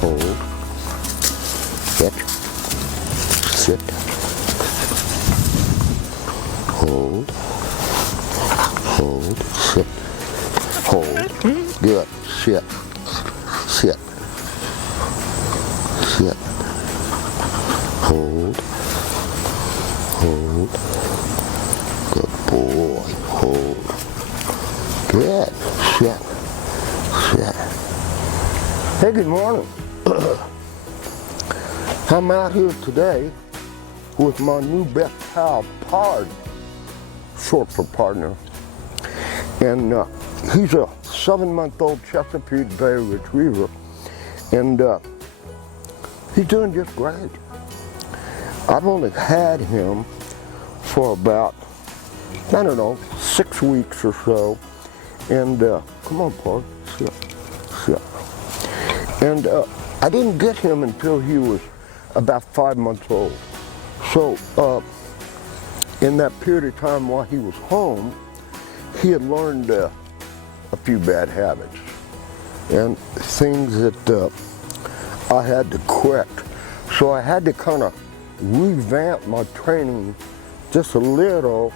hold, sit, sit, hold, hold, sit, hold, good, sit, sit, sit, hold, hold, good boy, hold, good, sit, sit. Hey, good morning. I'm out here today with my new best pal, Pard, short for partner. And he's a 7-month-old Chesapeake Bay Retriever. And he's doing just great. I've only had him for about, I don't know, 6 weeks or so. And come on, Pard, sit, sit. And I didn't get him until he was about 5 months old. So in that period of time while he was home, he had learned a few bad habits and things that I had to correct. So I had to kind of revamp my training just a little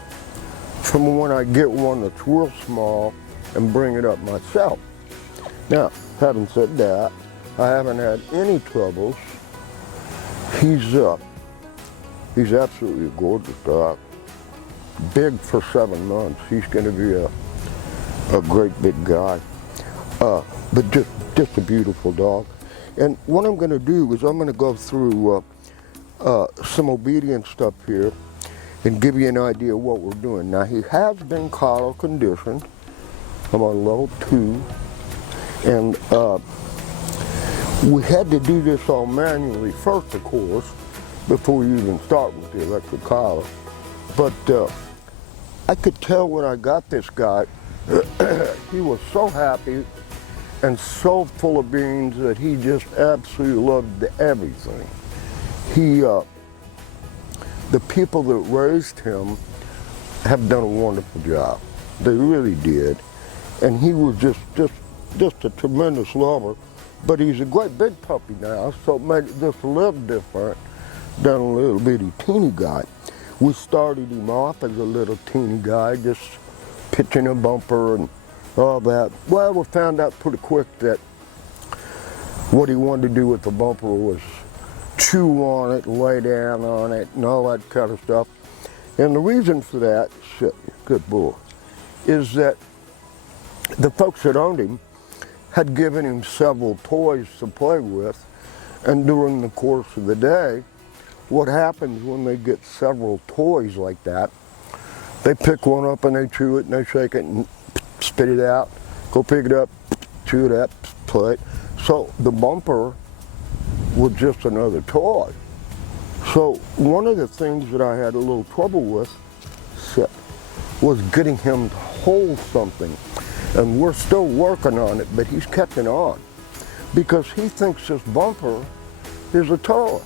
from when I get one that's real small and bring it up myself. Now, having said that, I haven't had any troubles. He's absolutely a gorgeous dog. Big for 7 months. He's going to be a great big guy. But just a beautiful dog. And what I'm going to do is I'm going to go through some obedience stuff here and give you an idea of what we're doing. Now, he has been collar conditioned. I'm on level 2. And we had to do this all manually first, of course, before we even start with the electric collar. But I could tell when I got this guy, he was so happy and so full of beans that he just absolutely loved everything. The people that raised him have done a wonderful job. They really did. And he was just a tremendous lover. But he's a great big puppy now, so it made it just a little different than a little bitty teeny guy. We started him off as a little teeny guy, just pitching a bumper and all that. Well, we found out pretty quick that what he wanted to do with the bumper was chew on it, lay down on it, and all that kind of stuff. And the reason for that, shit, good boy, is that the folks that owned him had given him several toys to play with, and during the course of the day, what happens when they get several toys like that, they pick one up and they chew it and they shake it and spit it out, go pick it up, chew it up, play it. So the bumper was just another toy. So one of the things that I had a little trouble with was getting him to hold something. And we're still working on it, but he's catching on because he thinks this bumper is a toy.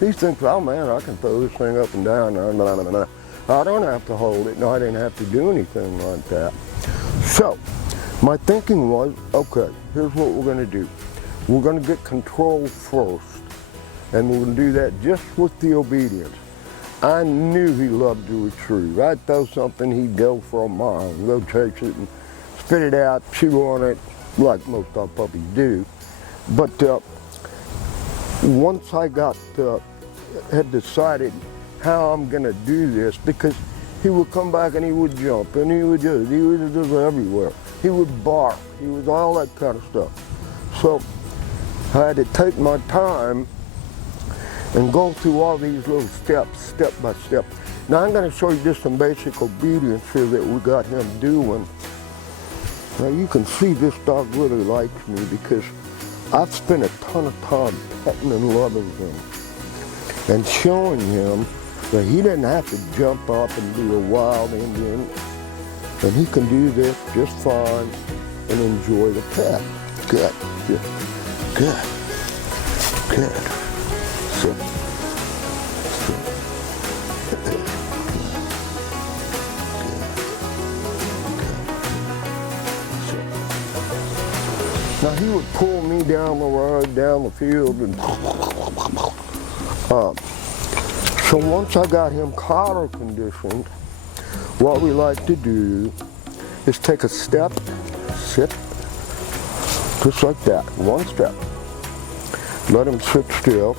He thinks, oh man, I can throw this thing up and down. I don't have to hold it. No, I didn't have to do anything like that. So my thinking was, okay, here's what we're going to do. We're going to get control first, and we're going to do that just with the obedience. I knew he loved to retrieve. I'd throw something, he'd go for a mile, go chase it, and spit it out, chew on it, like most dog puppies do. But once I had decided how I'm gonna do this, because he would come back and he would jump, and he was just everywhere. He would bark, he was all that kind of stuff. So I had to take my time and go through all these little steps, step by step. Now I'm gonna show you just some basic obedience here that we got him doing. Now you can see this dog really likes me because I've spent a ton of time petting and loving him and showing him that he didn't have to jump up and be a wild Indian, and he can do this just fine and enjoy the pet. Good, good, good, good. Sit, sit. Now he would pull me down the road, down the field, and so once I got him collar conditioned, what we like to do is take a step, sit, just like that, one step. Let him sit still.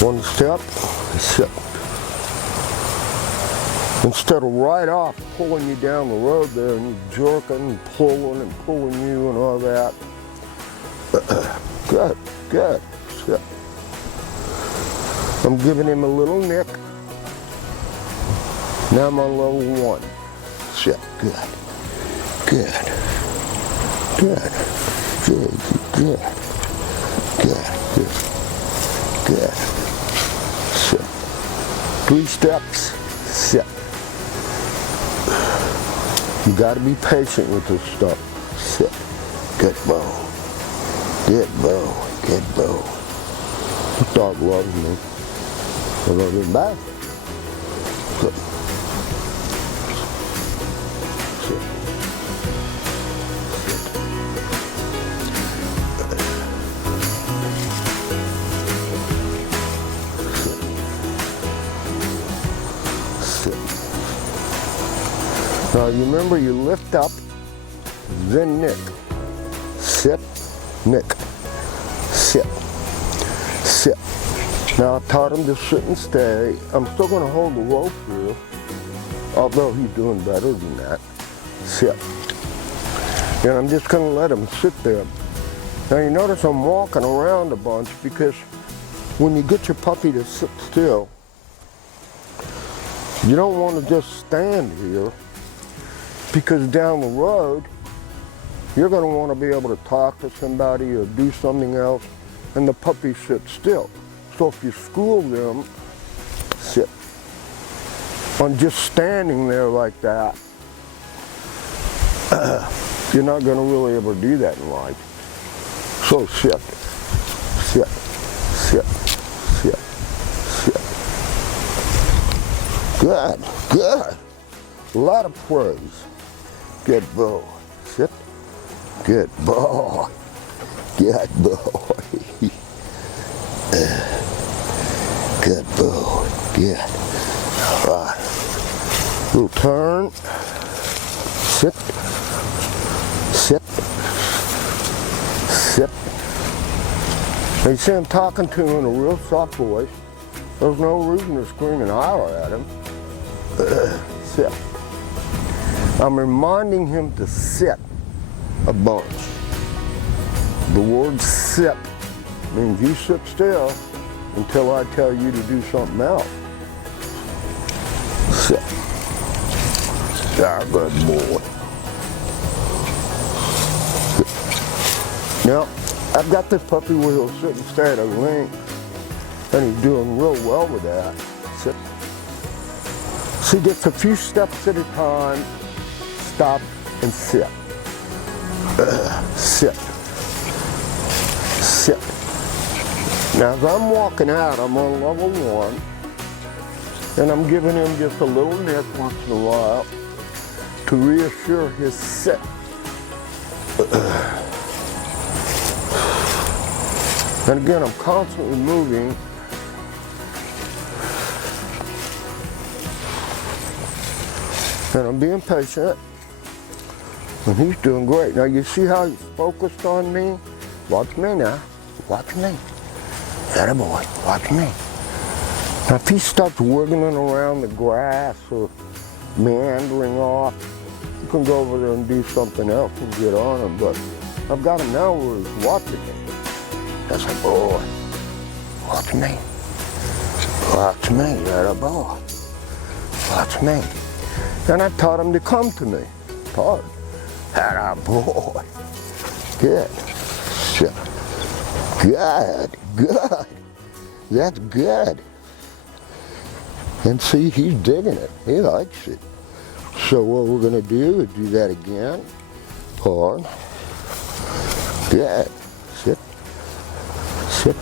One step, sit. Instead of right off pulling you down the road there and jerking and pulling you and all that. Good, good, sit. I'm giving him a little nick. Now I'm on level 1. Sit, good, good, good, good, good, good, good, good. Sit. 3 steps, sit. You gotta be patient with this stuff. Sit. Good bow. Good bow. Good bow. The dog loves me. I love him back. Good. Sit. Sit. Sit. Now you remember, you lift up, then nick. Sit, nick. Sit, sit. Now I taught him to sit and stay. I'm still going to hold the rope here, although he's doing better than that. Sit. And I'm just going to let him sit there. Now you notice I'm walking around a bunch because when you get your puppy to sit still, you don't want to just stand here. Because down the road, you're going to want to be able to talk to somebody or do something else, and the puppy sits still. So if you school them, sit. On just standing there like that, you're not going to really ever do that in life. So sit, sit, sit, sit, sit. Good, good. A lot of praise. Good boy. Sit. Good boy. Good boy. Good boy. Good. All right. Little turn. Sit. Sit. Sit. Now you see I'm talking to him in a real soft voice. There's no reason to scream and holler at him. Sit. I'm reminding him to sit a bunch. The word sit means you sit still until I tell you to do something else. Sit. Ah, good boy. Now, I've got this puppy where he'll sit and stay at a length, and he's doing real well with that. Sit. See, just a few steps at a time. Stop and sit. Sit. Sit. Now as I'm walking out, I'm on level 1, and I'm giving him just a little nick once in a while to reassure his sit. And again, I'm constantly moving. And I'm being patient. And he's doing great. Now you see how he's focused on me? Watch me now. Watch me. Atta boy. Watch me. Now if he starts wiggling around the grass or meandering off, you can go over there and do something else and get on him. But I've got him now where he's watching me. That's a boy. Watch me. Watch me. Atta boy. Watch me. And I taught him to come to me. Taught him. Atta boy. Good. Sit. Good. Good. That's good. And see, he's digging it. He likes it. So what we're going to do is do that again. On. Good. Sit. Sit.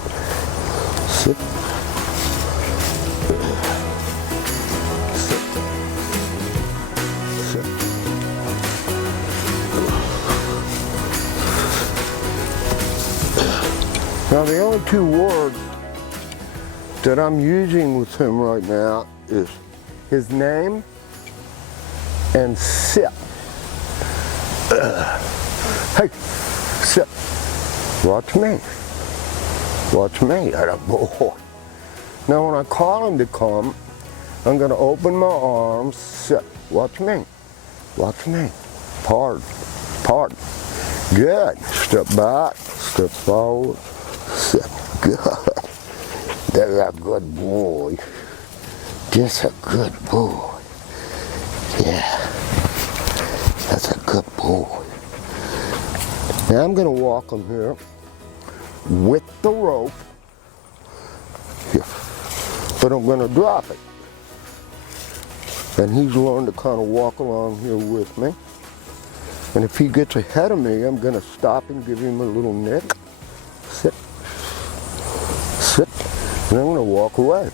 Sit. Now the only two words that I'm using with him right now is his name and sit. Hey, sit. Watch me. Watch me, attaboy. Now when I call him to come, I'm going to open my arms, sit. Watch me. Watch me. Pard. Pard. Good. Step back. Step forward. Sit. Good. That's a good boy. Just a good boy. Yeah. That's a good boy. Now I'm going to walk him here with the rope. Here. But I'm going to drop it. And he's learned to kind of walk along here with me. And if he gets ahead of me, I'm going to stop and give him a little nick. Sit. Sit. And I'm going to walk away.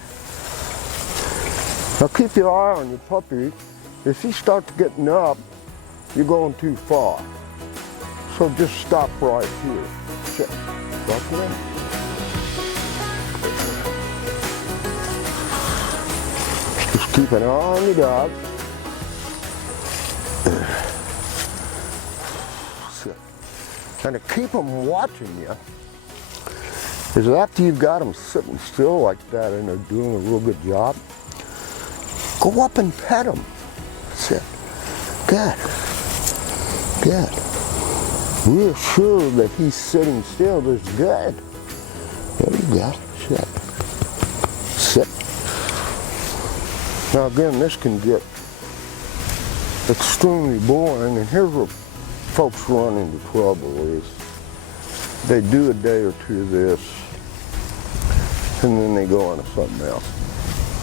Now keep your eye on your puppy. If he starts getting up, you're going too far. So just stop right here. Sit. Walk away. Just keep an eye on your dog. Sit. And to keep them watching you is after you've got them sitting still like that and they're doing a real good job, go up and pet them. Sit. Good. Good. Reassure that he's sitting still. That's good. There you go. Sit. Sit. Now again, this can get extremely boring, and here's where folks run into trouble is they do a day or two of this and then they go on to something else.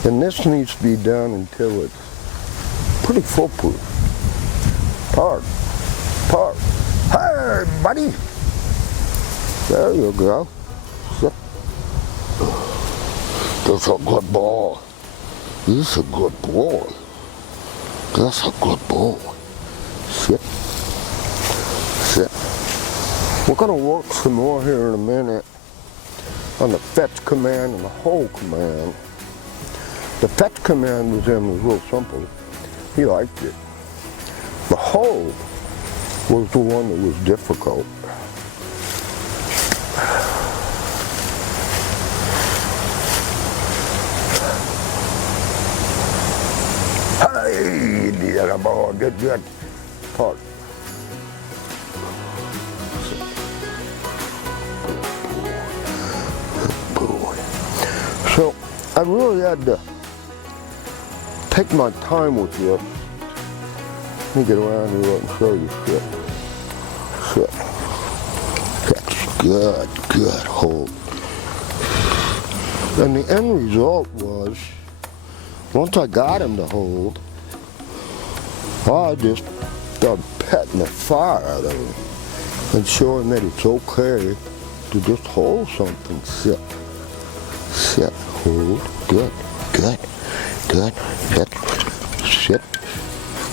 And this needs to be done until it's pretty foolproof. Pard. Pard. Hey, buddy. There you go. Sit. That's a good boy. He's a good boy. That's a good boy. Sit. Sit. We're going to work some more here in a minute on the fetch command and the hold command. The fetch command with him was real simple. He liked it. The hold was the one that was difficult. Hey, dear boy, good, good. Park. Good boy. So I really had to take my time with this. Let me get around here and show you. Sit. Sit. That's good, good hold. And the end result was, once I got him to hold, I just started petting the fire out of him and showing that it's okay to just hold something. Sit. Sit. Hold. Good. Good. Good. Sit. Sit.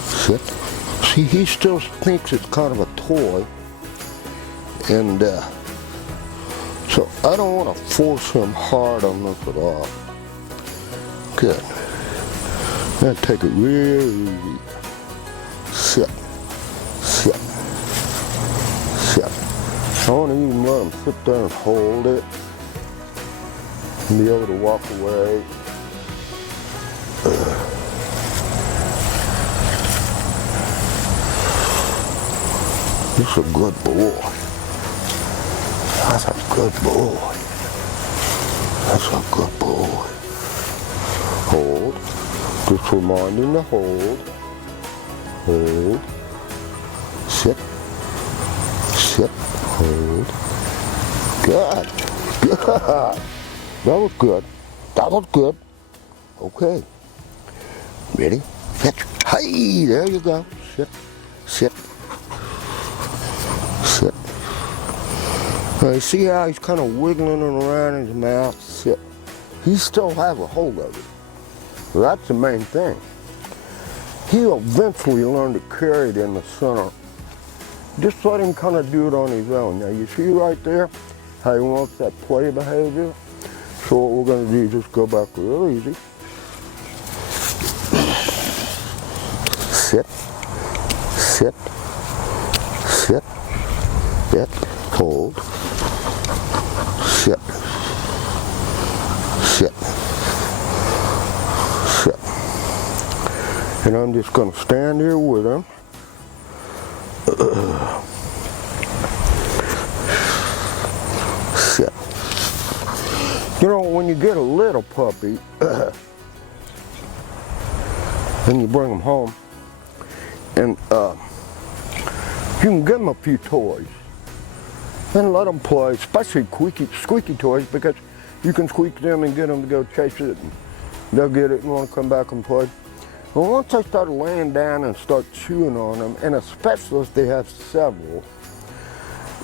Sit. See, he still thinks it's kind of a toy, and so I don't want to force him hard on this at all. Good. Now take it really easy. Sit. Sit. Sit. I want to even let him sit there and hold it and be able to walk away. He's a good boy. That's a good boy. That's a good boy. Hold. Just remind him to hold. Hold. Sit. Sit. Hold. Good. Good. That was good. That was good. Okay. Ready? Fetch. Hey, there you go. Sit. Sit. Sit. Now you see how he's kind of wiggling it around in his mouth? Sit. He still has a hold of it. So that's the main thing. He'll eventually learn to carry it in the center. Just let him kind of do it on his own. Now you see right there, how he wants that play behavior. So what we're going to do is just go back real easy. Sit, sit, sit, sit, hold, sit, sit, sit. And I'm just going to stand here with him. Sit. You know, when you get a little puppy, and you bring him home, and you can give them a few toys and let them play, especially squeaky toys, because you can squeak them and get them to go chase it, and they'll get it and want to come back and play. Well, once they start laying down and start chewing on them, and especially if they have several,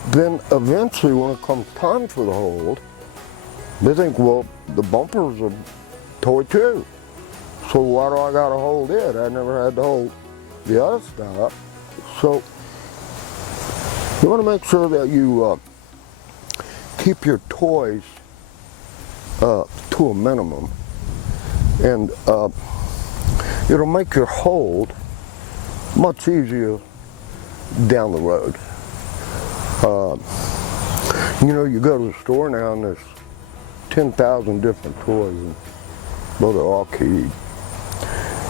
then eventually when it comes time for the hold, they think, well, the bumper's a toy too, so why do I gotta hold it? I never had to hold the other stuff. So you want to make sure that you keep your toys to a minimum, and it'll make your hold much easier down the road. You know, you go to the store now and there's 10,000 different toys, and well, they're all keyed,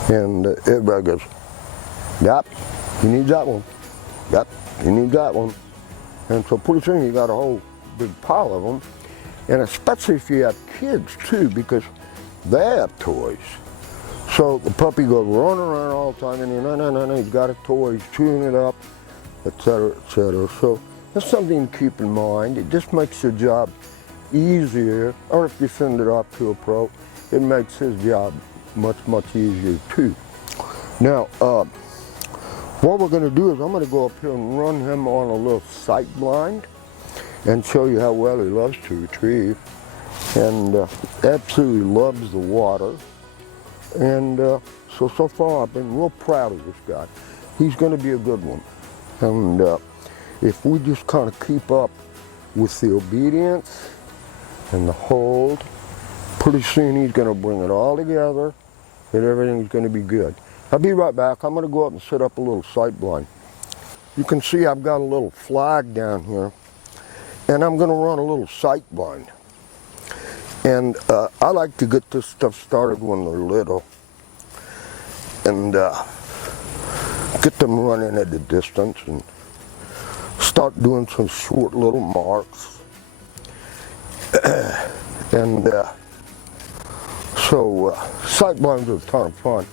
and everybody goes, yep, he needs that one. Yep, he needs that one. And so pretty soon you got a whole big pile of them. And especially if you have kids too, because they have toys. So the puppy goes running around all the time, and you no, he's got a toy, he's chewing it up, etc., etc. So that's something to keep in mind. It just makes your job easier, or if you send it off to a pro, it makes his job much, much easier too. Now, what we're going to do is I'm going to go up here and run him on a little sight blind and show you how well he loves to retrieve, and absolutely loves the water. And so far I've been real proud of this guy. He's going to be a good one. And if we just kind of keep up with the obedience and the hold, pretty soon he's going to bring it all together and everything's going to be good. I'll be right back. I'm going to go up and set up a little sight blind. You can see I've got a little flag down here, and I'm going to run a little sight blind. And I like to get this stuff started when they're little, and get them running at a distance and start doing some short little marks. And so sight blinds are a ton of fun.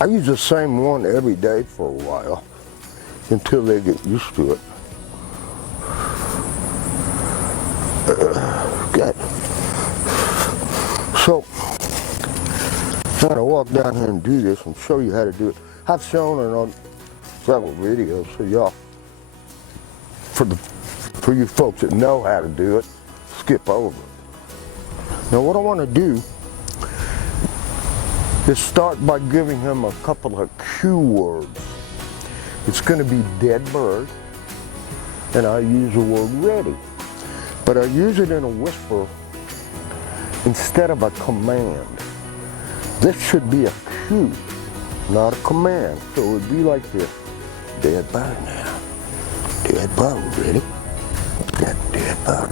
I use the same one every day for a while until they get used to it. Good. So I'm gonna walk down here and do this and show you how to do it. I've shown it on several videos, so y'all, for you folks that know how to do it, skip over it. Now what I want to do is start by giving him a couple of cue words. It's going to be dead bird, and I use the word ready. But I use it in a whisper instead of a command. This should be a cue, not a command. So it would be like this. Dead bird now. Dead bird, ready? Dead bird.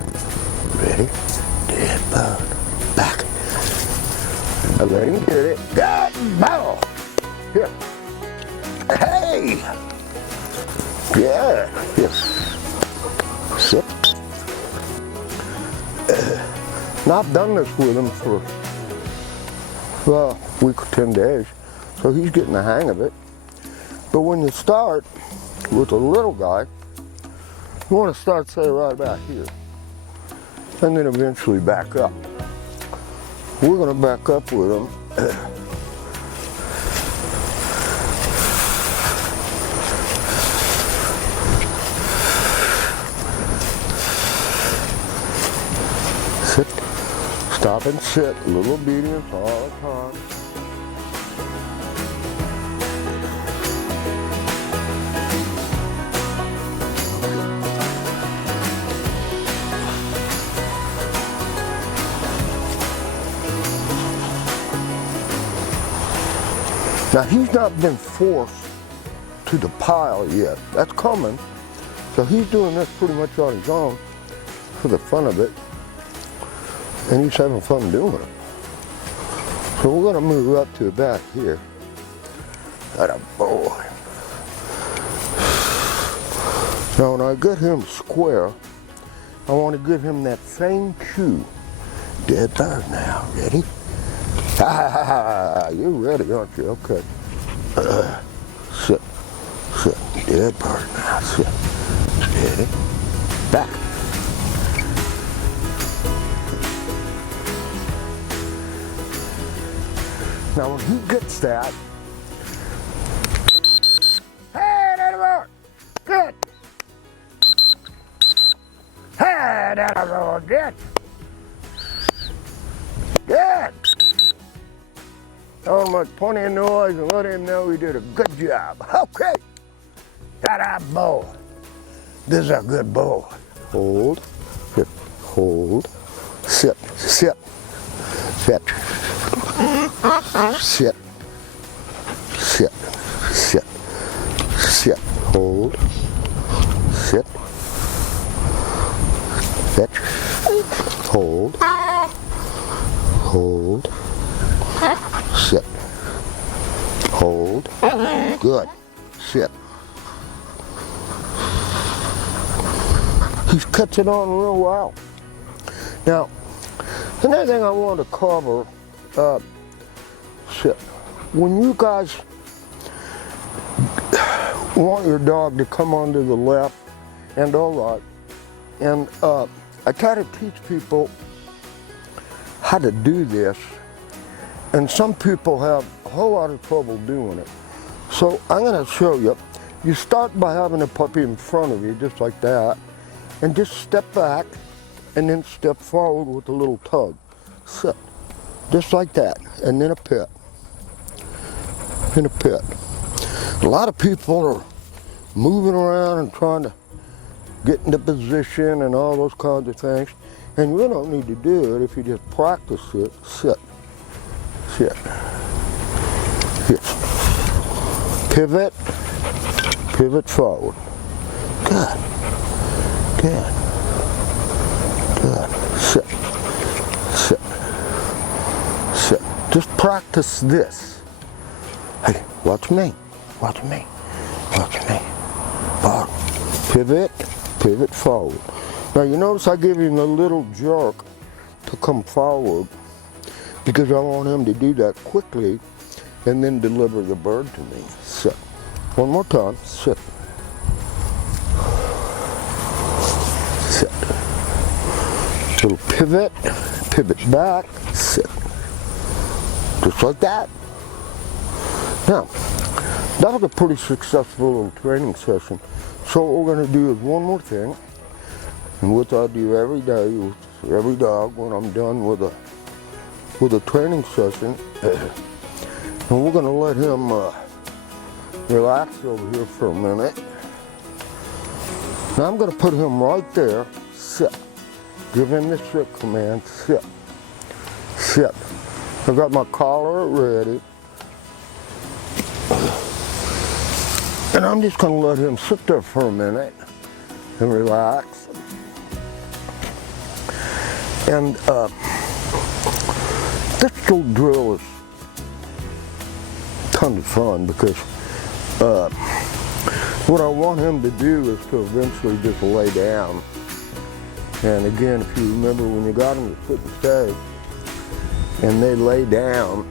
Ready? Dead bird. Back. I let him get it. God, bow. Here. Hey! Yeah. Here. Sit. Now I've done this with him for, well, a week or 10 days, so he's getting the hang of it. But when you start with a little guy, you want to start, say, right about here, and then eventually back up. We're going to back up with him. Sit, stop and sit, a little obedience all the time. Now he's not been forced to the pile yet. That's coming. So he's doing this pretty much on his own for the fun of it. And he's having fun doing it. So we're gonna move up to the back here. Atta boy. Now when I get him square, I want to give him that same chew. Dead bird now, ready? Ah, you're ready, aren't you? Okay. Sit, sit, dead bird now, sit. Ready? Back. Now when he gets that, hey, that bird, good. Hey, that bird, good. Good. Don't make plenty of noise and let him know he did a good job. Okay. Ta-da, boy. This is a good boy. Hold, sit, hold, sit, sit, sit, sit, sit, sit, sit, hold, sit, sit, hold, hold, sit, hold, good, sit. He's catching on real well. Now, another thing I want to cover, sit. When you guys want your dog to come onto the left and all that, and I try to teach people how to do this, and some people have a whole lot of trouble doing it. So I'm going to show you. You start by having a puppy in front of you, just like that, and just step back, and then step forward with a little tug. Sit, just like that, and then a pet, and a pet. A lot of people are moving around and trying to get into position and all those kinds of things, and you don't need to do it if you just practice it. Sit, sit, sit. Pivot, pivot forward. Good. Good. Good. Sit. Sit. Sit. Just practice this. Hey, watch me. Watch me. Watch me. Bottom. Pivot. Pivot forward. Now you notice I give him a little jerk to come forward because I want him to do that quickly and then deliver the bird to me. Sit. One more time. Sit. Sit. Little pivot, pivot back, sit. Just like that. Now, that was a pretty successful little training session. So what we're going to do is one more thing, and which I do every day with every dog when I'm done with a training session. And we're going to let him relax over here for a minute. Now I'm going to put him right there, sit. Give him the sit command, sit. Sit. I got my collar ready. And I'm just going to let him sit there for a minute and relax. And this little drill is tons of fun because what I want him to do is to eventually just lay down. And again, if you remember when you got them to sit and stay, and they lay down,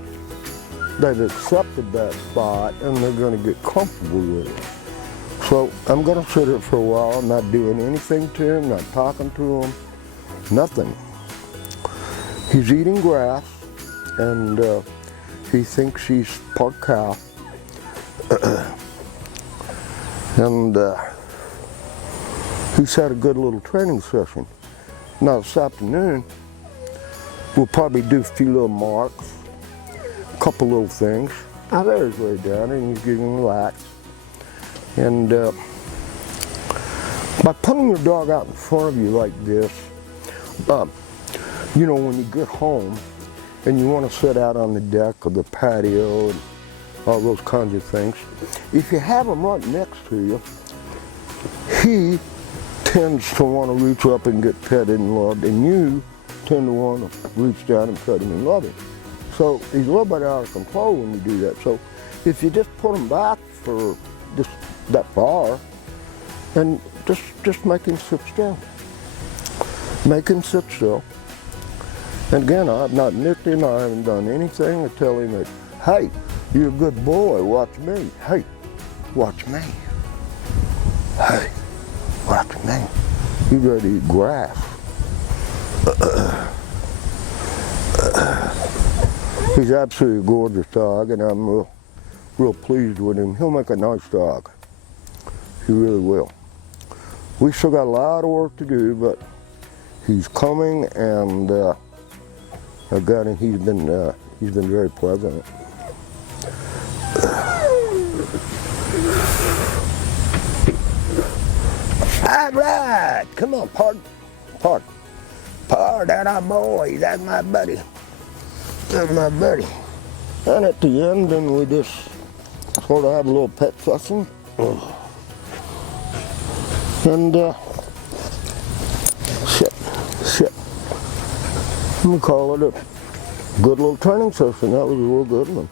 they've accepted that spot and they're going to get comfortable with it. So I'm going to sit here for a while. I'm not doing anything to him, not talking to him, nothing. He's eating grass and he thinks he's part cow. And he's had a good little training session. Now this afternoon, we'll probably do a few little marks, a couple little things. Now there he's laid down and he's getting relaxed. And by putting your dog out in front of you like this, you know, when you get home and you want to sit out on the deck or the patio and all those kinds of things. If you have him right next to you, he tends to want to reach up and get petted and loved, and you tend to want to reach down and pet him and love him. So he's a little bit out of control when you do that. So if you just put him back for just that far, and just make him sit still. Make him sit still. And again, I've not nicked him, I haven't done anything to tell him that, hey, you're a good boy, watch me. Hey, watch me. Hey, watch me. You gotta eat grass. He's absolutely a gorgeous dog, and I'm real pleased with him. He'll make a nice dog. He really will. We still got a lot of work to do, but he's coming, and again, he's been very pleasant. All right, come on, Pard, that's our boy, that's my buddy. That's my buddy. And at the end, then we just sort of have a little pet fussing. And sit. We call it a good little training session. That was a real good one.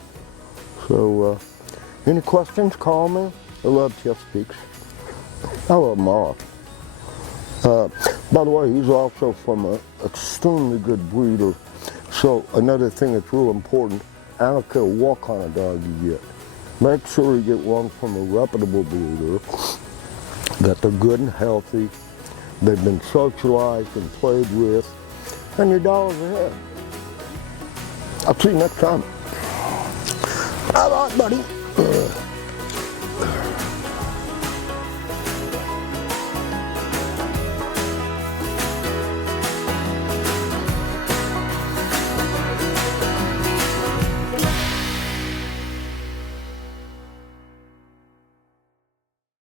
So, any questions, call me. I love Chesapeakes. I love them all. By the way, he's also from an extremely good breeder. So another thing that's real important, I don't care what kind of dog you get. Make sure you get one from a reputable breeder, that they're good and healthy, they've been socialized and played with, and your dollar's ahead. I'll see you next time. All right, buddy.